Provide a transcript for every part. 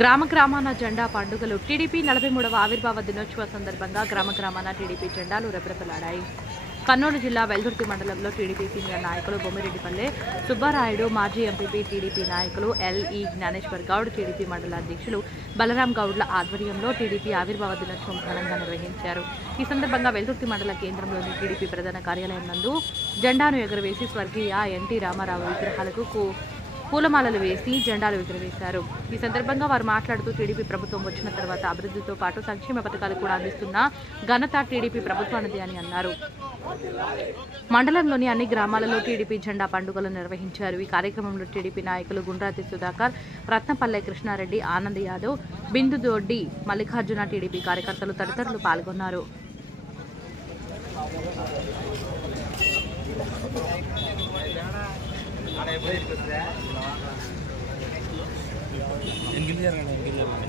గ్రామ గ్రామాన జెండా పండుగలు. టీడీపీ నలభై మూడవ ఆవిర్భావ దినోత్సవ సందర్భంగా గ్రామ గ్రామాన టీడీపీ జెండాలు రెపరెపలాడాయి. కర్నూలు జిల్లా వెల్దుర్తి మండలంలో టీడీపీ సీనియర్ నాయకులు బొమ్మిరెడ్డిపల్లె సుబ్బారాయుడు మాజీ ఎంపీపీ టీడీపీ నాయకులు ఎల్ఈ జ్ఞానేశ్వర్ గౌడ్ టీడీపీ మండల అధ్యక్షులు బలరాం గౌడ్ల ఆధ్వర్యంలో టీడీపీ ఆవిర్భావ దినోత్సవం ఘనంగా నిర్వహించారు. ఈ సందర్భంగా వెల్దుర్తి మండల కేంద్రంలోని టీడీపీ ప్రధాన కార్యాలయం నందు జెండాను ఎగురవేసి స్వర్గీయ ఎన్టీ రామారావు విగ్రహాలకు పూలమాలలు వేసి జెండాలు ఎగురవేశారు. ఈ సందర్భంగా వారు మాట్లాడుతూ టీడీపీ ప్రభుత్వం వచ్చిన తర్వాత అభివృద్ధితో పాటు సంక్షేమ పథకాలు కూడా అందిస్తున్న ఘనత టీడీపీ ప్రభుత్వానిది అని అన్నారు. మండలంలోని అన్ని గ్రామాలలో టీడీపీ జెండా పండుగలు నిర్వహించారు. ఈ కార్యక్రమంలో టీడీపీ నాయకులు గుండ్రాతి సుధాకర్ రత్నపల్లె కృష్ణారెడ్డి ఆనంద్ యాదవ్ బిందు దొడ్డి మల్లికార్జున టీడీపీ కార్యకర్తలు తదితరులు పాల్గొన్నారు. ఎంగిల్ జరగండి ఎంగిల్ జరగండి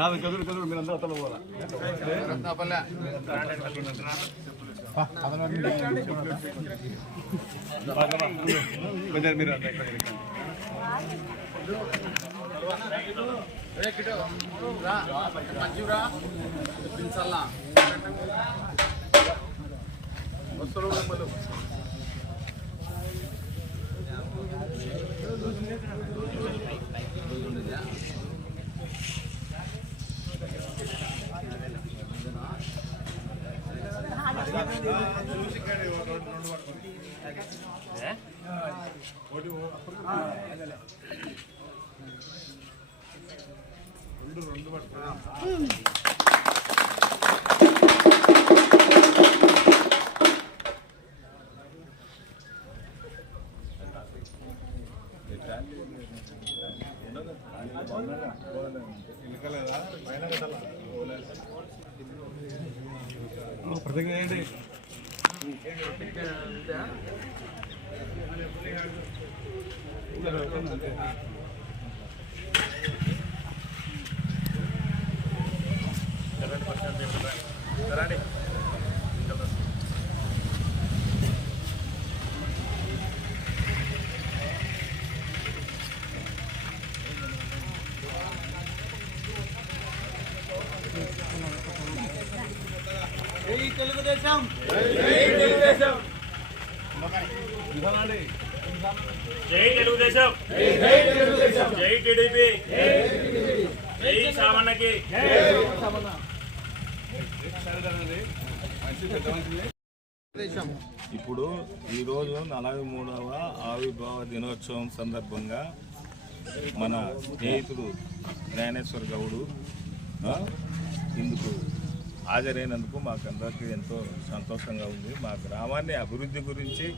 కాదు కదురు కదురు మీరు అందరూ అతను పోరా మీరు రెండు రెండు పట్టుకున్నా విధానండి జై తెలుగుదేశం జై టీడీపీ జై సామన్నకి ఇప్పుడు ఈరోజు నలభై మూడవ ఆవిర్భావ దినోత్సవం సందర్భంగా మన స్నేహితుడు జ్ఞానేశ్వర్ గౌడు ఇందుకు హాజరైనందుకు మాకు అందరికీ ఎంతో సంతోషంగా ఉంది. మా గ్రామాన్ని అభివృద్ధి గురించి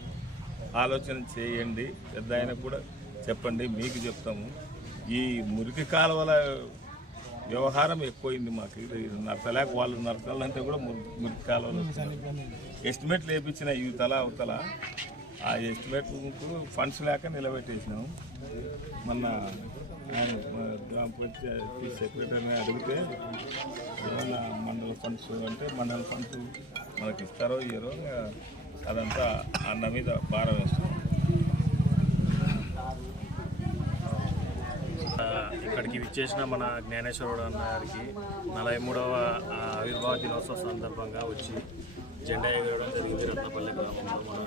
ఆలోచన చేయండి. పెద్ద ఆయన కూడా చెప్పండి మీకు చెప్తాము. ఈ మురికి కాలువల వ్యవహారం ఎక్కువైంది మాకు. ఇది నడతలేక వాళ్ళు నరకాలంటే కూడా మురి- మురికి కాలువలు ఎస్టిమేట్లు వేయించిన ఈ తల అవతల. ఆ ఎస్టిమేట్కు ఫండ్స్ లేక నిలబెట్టేసినాం. మొన్న ఆయన గ్రామ పంచాయతీ సెక్రటరీని అడిగితే ఏమన్నా మండల ఫండ్స్ అంటే మండల ఫండ్స్ మనకి ఇస్తారో ఇయ్యరో అదంతా అన్న మీద భారం వేస్తున్నాం ఆ, ఇక్కడికి విచ్చేసిన మన జ్ఞానేశ్వరుడు అన్నగారికి నలభై మూడవ ఆవిర్భావ దినోత్సవ సందర్భంగా వచ్చి జెండా ఎగరడం జరిగింది రత్నపల్లి గ్రామంలో మన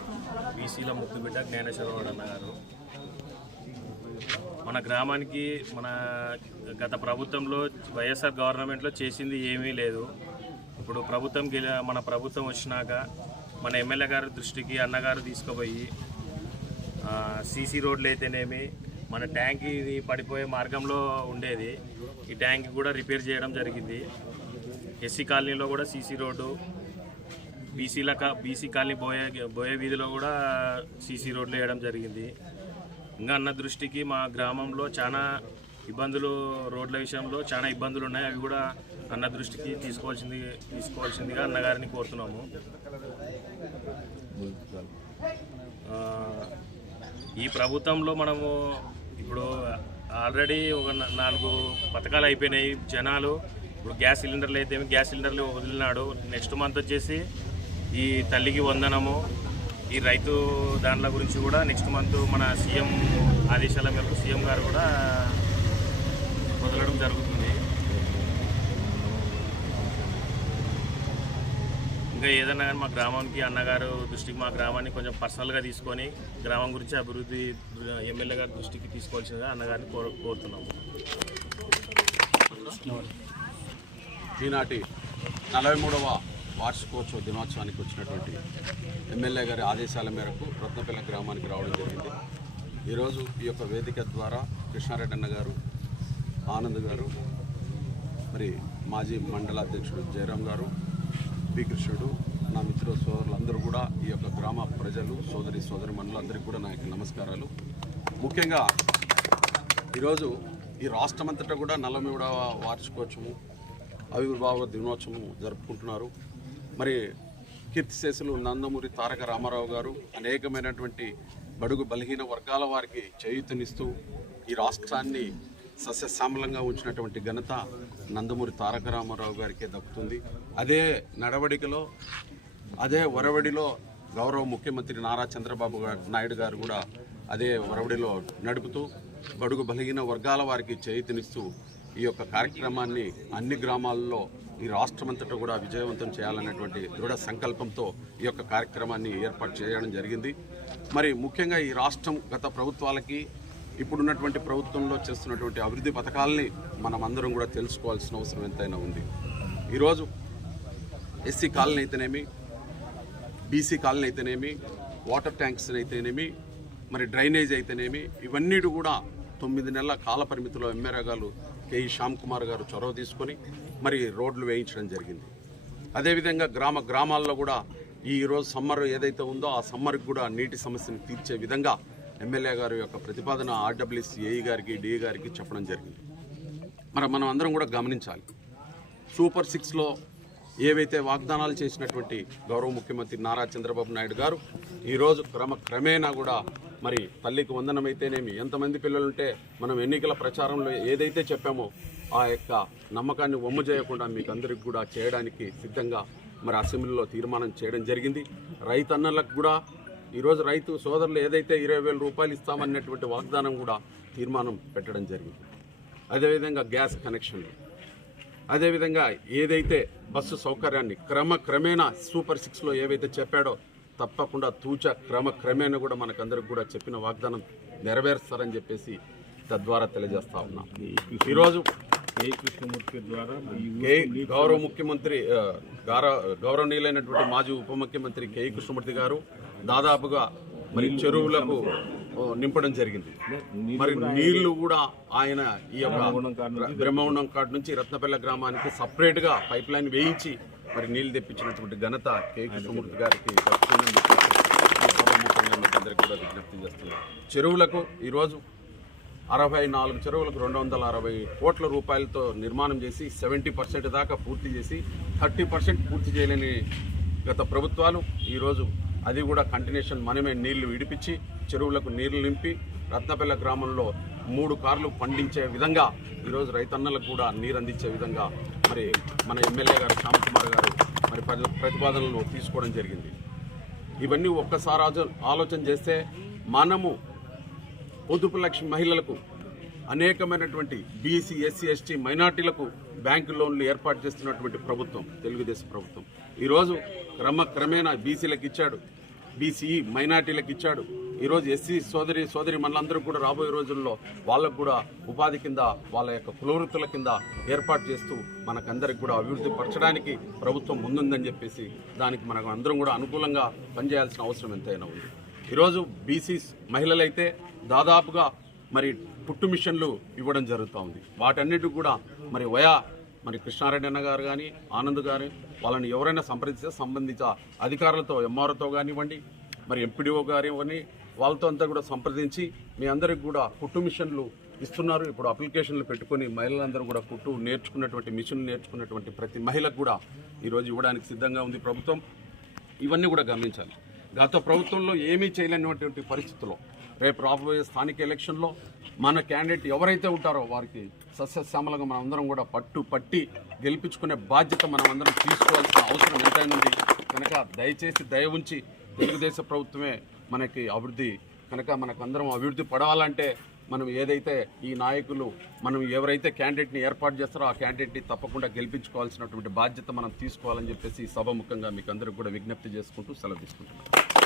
బీసీల ముద్దుబిడ్డ జ్ఞానేశ్వరరావు అన్నగారు. మన గ్రామానికి మన గత ప్రభుత్వంలో వైఎస్ఆర్ గవర్నమెంట్లో చేసింది ఏమీ లేదు. ఇప్పుడు ప్రభుత్వం గెల మన ప్రభుత్వం వచ్చినాక మన ఎమ్మెల్యే గారి దృష్టికి అన్నగారు తీసుకుపోయి సీసీ రోడ్లు అయితేనేమి మన ట్యాంక్ ఇది పడిపోయే మార్గంలో ఉండేది. ఈ ట్యాంక్ కూడా రిపేర్ చేయడం జరిగింది. ఎస్సీ కాలనీలో కూడా సీసీ రోడ్డు బీసీల బీసీ కాలనీ బోయే బోయే వీధిలో కూడా సీసీ రోడ్లు వేయడం జరిగింది. ఇంకా అన్న దృష్టికి మా గ్రామంలో చాలా ఇబ్బందులు రోడ్ల విషయంలో చాలా ఇబ్బందులు ఉన్నాయి. అవి కూడా అన్న దృష్టికి తీసుకోవాల్సింది తీసుకోవాల్సిందిగా అన్నగారిని కోరుతున్నాము. ఈ ప్రభుత్వంలో మనము ఇప్పుడు ఆల్రెడీ ఒక నాలుగు పథకాలు అయిపోయినాయి జనాలు. ఇప్పుడు గ్యాస్ సిలిండర్లు అయితే గ్యాస్ సిలిండర్లు వదిలినాడు. నెక్స్ట్ మంత్ వచ్చేసి ఈ తల్లికి వందనము. ఈ రైతు దాంట్ల గురించి కూడా నెక్స్ట్ మంత్ మన సీఎం ఆదేశాల మేరకు సీఎం గారు కూడా వదలడం జరుగుతుంది ఇంకా ఏదన్నా కానీ మా గ్రామానికి అన్నగారు దృష్టికి మా గ్రామాన్ని కొంచెం పర్సనల్గా తీసుకొని గ్రామం గురించి అభివృద్ధి ఎమ్మెల్యే గారి దృష్టికి తీసుకోవాల్సిందిగా అన్నగారిని కోరు కోరుతున్నాము ఈనాటి నలభై మూడవ వార్షికోత్సవ దినోత్సవానికి వచ్చినటువంటి ఎమ్మెల్యే గారి ఆదేశాల మేరకు రత్నపల్లి గ్రామానికి రావడం జరిగింది. ఈరోజు ఈ యొక్క వేదిక ద్వారా కృష్ణారెడ్డి అన్న గారు ఆనంద్ గారు మరి మాజీ మండల అధ్యక్షుడు జయరాం గారు శ్రీకృష్ణుడు కృష్ణుడు నా మిత్ర సోదరులందరూ కూడా ఈ యొక్క గ్రామ ప్రజలు సోదరి సోదరి అందరికీ కూడా నా యొక్క నమస్కారాలు. ముఖ్యంగా ఈరోజు ఈ రాష్ట్రమంతటా కూడా నలభై కూడా వార్షికోత్సవం ఆవిర్భావ దినోత్సవం జరుపుకుంటున్నారు. మరి కీర్తిశేషులు నందమూరి తారక రామారావు గారు అనేకమైనటువంటి బడుగు బలహీన వర్గాల వారికి చేయూతనిస్తూ ఈ రాష్ట్రాన్ని సస్యశ్యామలంగా ఉంచినటువంటి ఘనత నందమూరి తారక రామారావు గారికే దక్కుతుంది. అదే నడవడికలో అదే ఒరవడిలో గౌరవ ముఖ్యమంత్రి నారా చంద్రబాబు నాయుడు గారు కూడా అదే ఒరవడిలో నడుపుతూ బడుగు బలిగిన వర్గాల వారికి చేయితనిస్తూ ఈ యొక్క కార్యక్రమాన్ని అన్ని గ్రామాల్లో ఈ రాష్ట్రమంతటా కూడా విజయవంతం చేయాలనేటువంటి దృఢ సంకల్పంతో ఈ యొక్క కార్యక్రమాన్ని ఏర్పాటు చేయడం జరిగింది. మరి ముఖ్యంగా ఈ రాష్ట్రం గత ప్రభుత్వాలకి ఇప్పుడున్నటువంటి ప్రభుత్వంలో చేస్తున్నటువంటి అభివృద్ధి పథకాలని మనం అందరం కూడా తెలుసుకోవాల్సిన అవసరం ఎంతైనా ఉంది. ఈరోజు ఎస్సీ కాలనీ అయితేనేమి బీసీ కాలనీ అయితేనేమి వాటర్ ట్యాంక్స్ అయితేనేమి మరి డ్రైనేజ్ అయితేనేమి ఇవన్నీ కూడా తొమ్మిది నెలల కాల పరిమితిలో ఎమ్మెల్యేగాలు కేఈ శ్యామ్ కుమార్ గారు చొరవ తీసుకొని మరి రోడ్లు వేయించడం జరిగింది. అదేవిధంగా గ్రామ గ్రామాల్లో కూడా ఈ రోజు సమ్మర్ ఏదైతే ఉందో ఆ సమ్మర్కి కూడా నీటి సమస్యను తీర్చే విధంగా ఎమ్మెల్యే గారి యొక్క ప్రతిపాదన ఆర్డబ్ల్యూసీ ఏఈ గారికి డిఏ గారికి చెప్పడం జరిగింది. మరి మనం అందరం కూడా గమనించాలి. సూపర్ సిక్స్లో ఏవైతే వాగ్దానాలు చేసినటువంటి గౌరవ ముఖ్యమంత్రి నారా చంద్రబాబు నాయుడు గారు ఈరోజు క్రమ క్రమేణా కూడా మరి తల్లికి వందనమైతేనేమి ఎంతమంది పిల్లలుంటే మనం ఎన్నికల ప్రచారంలో ఏదైతే చెప్పామో ఆ యొక్క నమ్మకాన్ని వమ్ము చేయకుండా మీకు అందరికి కూడా చేయడానికి సిద్ధంగా మరి అసెంబ్లీలో తీర్మానం చేయడం జరిగింది. రైతన్నలకు కూడా ఈరోజు రైతు సోదరులు ఏదైతే ఇరవై వేల రూపాయలు ఇస్తామన్నటువంటి వాగ్దానం కూడా తీర్మానం పెట్టడం జరిగింది. అదేవిధంగా గ్యాస్ కనెక్షన్లు. అదేవిధంగా ఏదైతే బస్సు సౌకర్యాన్ని క్రమ క్రమేణా సూపర్ సిక్స్లో ఏవైతే చెప్పాడో తప్పకుండా తూచ క్రమ క్రమేణా కూడా మనకందరికి కూడా చెప్పిన వాగ్దానం నెరవేరుస్తారని చెప్పేసి తద్వారా తెలియజేస్తా ఉన్నాం. ఈరోజు ఏ కృష్ణమూర్తి ద్వారా ఈ కే గౌరవ ముఖ్యమంత్రి గౌరవనీయులైనటువంటి మాజీ ఉప ముఖ్యమంత్రి కె కృష్ణమూర్తి గారు దాదాపుగా మరి చెరువులకు నింపడం జరిగింది. మరి నీళ్ళు కూడా ఆయన ఈ యొక్క బ్రహ్మగుండం కాడ నుంచి రత్నపల్లె గ్రామానికి సపరేట్గా పైప్ లైన్ వేయించి మరి నీళ్ళు తెప్పించినటువంటి ఘనత కె. కృష్ణమూర్తి గారికి అందరికీ కూడా విజ్ఞప్తి చేస్తున్నాం. చెరువులకు ఈరోజు అరవై నాలుగు చెరువులకు రెండు వందల అరవై కోట్ల రూపాయలతో నిర్మాణం చేసి సెవెంటీ పర్సెంట్ దాకా పూర్తి చేసి థర్టీ పర్సెంట్ పూర్తి చేయలేని గత ప్రభుత్వాలు ఈరోజు అది కూడా కంటిన్యూషన్ మనమే నీళ్ళు విడిపించి చెరువులకు నీళ్ళు నింపి రత్నపల్ల గ్రామంలో మూడు కార్లు పండించే విధంగా ఈరోజు రైతన్నలకు కూడా నీరు అందించే విధంగా మరి మన ఎమ్మెల్యే గారు శ్యామకుమార్ గారు మరి ప్రతిపాదనలు తీసుకోవడం జరిగింది. ఇవన్నీ ఒక్కసారి ఆలోచన చేస్తే మనము పొదుపు లక్ష్మి మహిళలకు అనేకమైనటువంటి బీసీ ఎస్సీ ఎస్టీ మైనార్టీలకు బ్యాంకు లోన్లు ఏర్పాటు చేస్తున్నటువంటి ప్రభుత్వం తెలుగుదేశం ప్రభుత్వం. ఈరోజు క్రమక్రమేణా బీసీలకు ఇచ్చాడు. బీసీ మైనార్టీలకు ఇచ్చాడు. ఈరోజు ఎస్సీ సోదరి సోదరి మనందరూ కూడా రాబోయే రోజుల్లో వాళ్ళకు కూడా ఉపాధి కింద వాళ్ళ యొక్క కులవృత్తుల కింద ఏర్పాటు చేస్తూ మనకందరికి కూడా అభివృద్ధి పరచడానికి ప్రభుత్వం ముందుందని చెప్పేసి దానికి మనకు అందరం కూడా అనుకూలంగా పనిచేయాల్సిన అవసరం ఎంతైనా ఉంది. ఈరోజు బీసీ మహిళలైతే దాదాపుగా మరి పుట్టు మిషన్లు ఇవ్వడం జరుగుతూ ఉంది. వాటన్నిటికి కూడా మరి వయా మరి కృష్ణారెడ్డి అన్న గారు కానీ ఆనంద్ గారు వాళ్ళని ఎవరైనా సంప్రదిస్తే సంబంధిత అధికారులతో ఎంఆర్ఓతో కానివ్వండి మరి ఎంపీడీఓ గారు ఇవ్వని వాళ్ళతో అంతా కూడా సంప్రదించి మీ అందరికి కూడా కుట్టు మిషన్లు ఇస్తున్నారు. ఇప్పుడు అప్లికేషన్లు పెట్టుకొని మహిళలందరూ కూడా కుట్టు నేర్చుకున్నటువంటి మిషన్లు నేర్చుకున్నటువంటి ప్రతి మహిళకు కూడా ఈరోజు ఇవ్వడానికి సిద్ధంగా ఉంది ప్రభుత్వం. ఇవన్నీ కూడా గమనించాలి. గత ప్రభుత్వంలో ఏమీ చేయలేనటువంటి పరిస్థితుల్లో రేపు రాబోయే స్థానిక ఎలక్షన్లో మన క్యాండిడేట్ ఎవరైతే ఉంటారో వారికి సస్యశ్యామలంగా మనం అందరం కూడా పట్టు పట్టి గెలిపించుకునే బాధ్యత మనం అందరం తీసుకోవాల్సిన అవసరం ఎంతైనా ఉంది కనుక దయచేసి దయ ఉంచి తెలుగుదేశం ప్రభుత్వమే మనకి అభివృద్ధి కనుక మనకు అందరం అభివృద్ధి పడవాలంటే మనం ఏదైతే ఈ నాయకులు మనం ఎవరైతే క్యాండిడేట్ని ఏర్పాటు చేస్తారో ఆ క్యాండిడేట్ని తప్పకుండా గెలిపించుకోవాల్సినటువంటి బాధ్యత మనం తీసుకోవాలని చెప్పేసి ఈ సభ ముఖంగా మీకు అందరికి కూడా విజ్ఞప్తి చేసుకుంటూ సెలవు తీసుకుంటున్నాను